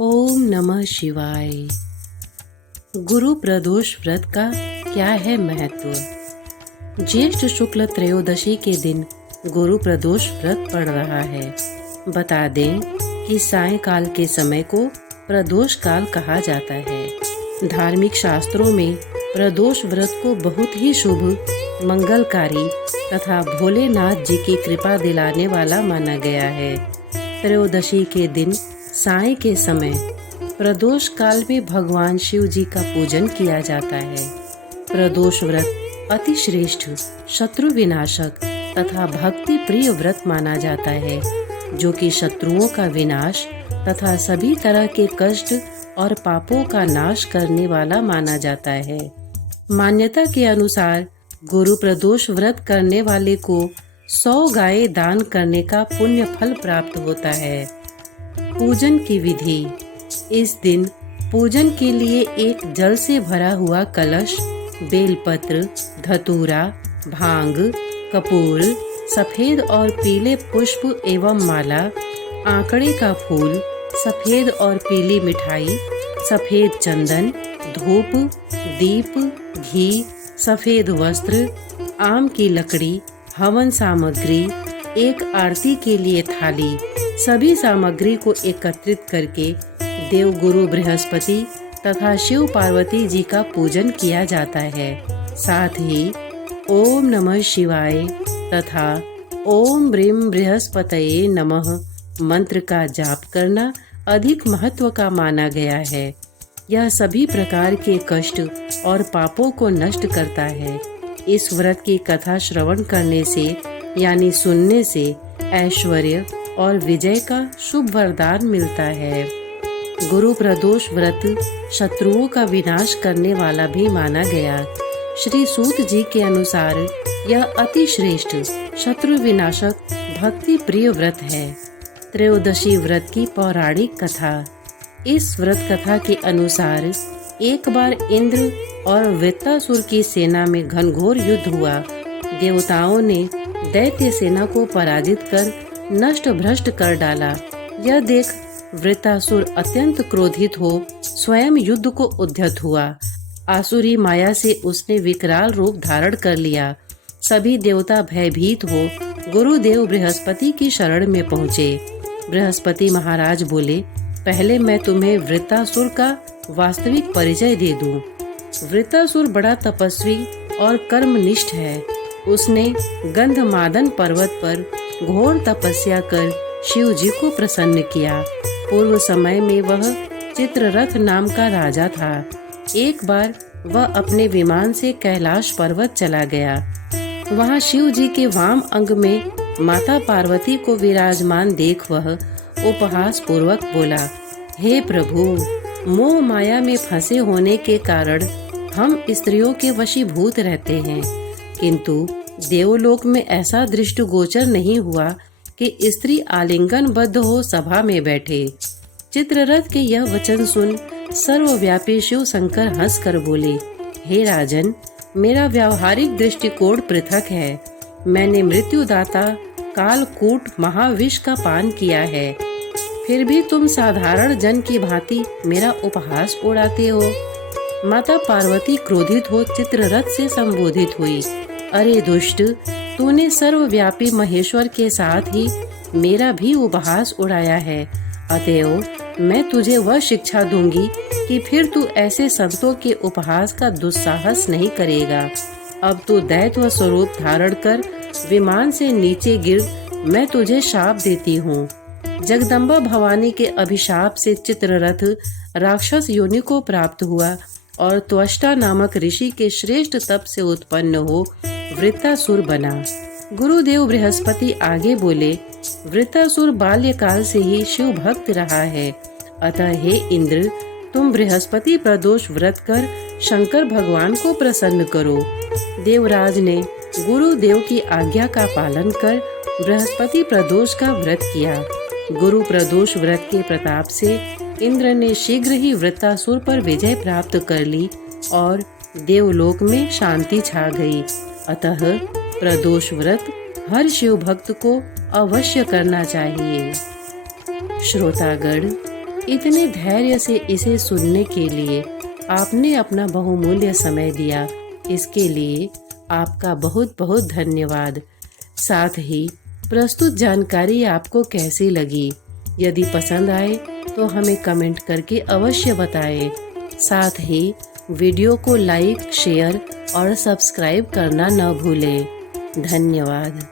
ओम नमः शिवाय। गुरु प्रदोष व्रत का क्या है महत्व? ज्येष्ठ शुक्ल त्रयोदशी के दिन गुरु प्रदोष व्रत पड़ रहा है। बता दें कि सायंकाल के समय को प्रदोष काल कहा जाता है। धार्मिक शास्त्रों में प्रदोष व्रत को बहुत ही शुभ, मंगलकारी तथा भोलेनाथ जी की कृपा दिलाने वाला माना गया है। त्रयोदशी के दिन साय के समय प्रदोष काल में भगवान शिव जी का पूजन किया जाता है। प्रदोष व्रत अति श्रेष्ठ, शत्रु विनाशक तथा भक्ति प्रिय व्रत माना जाता है, जो कि शत्रुओं का विनाश तथा सभी तरह के कष्ट और पापों का नाश करने वाला माना जाता है। मान्यता के अनुसार गुरु प्रदोष व्रत करने वाले को 100 गायें दान करने का पुण्य फल प्राप्त होता है। पूजन की विधि। इस दिन पूजन के लिए एक जल से भरा हुआ कलश, बेलपत्र, धतूरा, भांग, कपूर, सफेद और पीले पुष्प एवं माला, आंकड़े का फूल, सफेद और पीली मिठाई, सफेद चंदन, धूप, दीप, घी, सफेद वस्त्र, आम की लकड़ी, हवन सामग्री, एक आरती के लिए थाली, सभी सामग्री को एकत्रित करके देव गुरु बृहस्पति तथा शिव पार्वती जी का पूजन किया जाता है। साथ ही ओम नमः शिवाय तथा ओम ब्रीम बृहस्पतये नमः मंत्र का जाप करना अधिक महत्व का माना गया है। यह सभी प्रकार के कष्ट और पापों को नष्ट करता है। इस व्रत की कथा श्रवण करने से यानी सुनने से ऐश्वर्य और विजय का शुभ वरदान मिलता है। गुरु प्रदोष व्रत शत्रुओं का विनाश करने वाला भी माना गया। श्री सूत जी के अनुसार यह अति श्रेष्ठ, शत्रु विनाशक, भक्ति प्रिय व्रत है। त्रयोदशी व्रत की पौराणिक कथा। इस व्रत कथा के अनुसार एक बार इंद्र और वृत्तासुर की सेना में घनघोर युद्ध हुआ। देवताओं ने दैत्य सेना को पराजित कर नष्ट भ्रष्ट कर डाला। यह देख वृत्तासुर अत्यंत क्रोधित हो स्वयं युद्ध को उद्यत हुआ। आसुरी माया से उसने विकराल रूप धारण कर लिया। सभी देवता भयभीत हो गुरुदेव बृहस्पति की शरण में पहुँचे। बृहस्पति महाराज बोले, पहले मैं तुम्हें वृत्तासुर का वास्तविक परिचय दे दूं। वृत्तासुर बड़ा तपस्वी और कर्मनिष्ठ है। उसने गंधमादन पर्वत पर घोर तपस्या कर शिव जी को प्रसन्न किया। पूर्व समय में वह चित्ररथ नाम का राजा था। एक बार वह अपने विमान से कैलाश पर्वत चला गया। वहां शिव जी के वाम अंग में माता पार्वती को विराजमान देख वह उपहास पूर्वक बोला, हे प्रभु, मोह माया में फंसे होने के कारण हम स्त्रियों के वशीभूत रहते हैं, किंतु देवलोक में ऐसा दृष्टिगोचर नहीं हुआ कि स्त्री आलिंगनबद्ध हो सभा में बैठे। चित्ररथ के यह वचन सुन सर्वव्यापी शिव शंकर हंसकर बोले, हे राजन, मेरा व्यावहारिक दृष्टिकोण पृथक है। मैंने मृत्युदाता कालकूट महाविष का पान किया है, फिर भी तुम साधारण जन की भांति मेरा उपहास उड़ाते हो। माता पार्वती क्रोधित हो चित्ररथ से संबोधित हुई, अरे दुष्ट, तूने सर्वव्यापी महेश्वर के साथ ही मेरा भी उपहास उड़ाया है। अतएव मैं तुझे वह शिक्षा दूंगी कि फिर तू ऐसे संतों के उपहास का दुस्साहस नहीं करेगा। अब तू दैत्य स्वरूप धारण कर विमान से नीचे गिर, मैं तुझे शाप देती हूँ। जगदम्बा भवानी के अभिशाप से चित्ररथ राक्षस योनि को प्राप्त हुआ और त्वष्टा नामक ऋषि के श्रेष्ठ तप से उत्पन्न हो वृत्तासुर बना। गुरुदेव बृहस्पति आगे बोले, वृत्तासुर बाल्यकाल से ही शिव भक्त रहा है। अतः हे इंद्र, तुम बृहस्पति प्रदोष व्रत कर शंकर भगवान को प्रसन्न करो। देवराज ने गुरुदेव की आज्ञा का पालन कर बृहस्पति प्रदोष का व्रत किया। गुरु प्रदोष व्रत के प्रताप से इंद्र ने शीघ्र ही वृत्तासुर पर विजय प्राप्त कर ली और देवलोक में शांति छा गई। अतः प्रदोष व्रत हर शिव भक्त को अवश्य करना चाहिए। श्रोतागण, इतने धैर्य से इसे सुनने के लिए आपने अपना बहुमूल्य समय दिया, इसके लिए आपका बहुत बहुत धन्यवाद। साथ ही प्रस्तुत जानकारी आपको कैसी लगी? यदि पसंद आए तो हमें कमेंट करके अवश्य बताएं। साथ ही वीडियो को लाइक, शेयर और सब्सक्राइब करना न भूलें। धन्यवाद।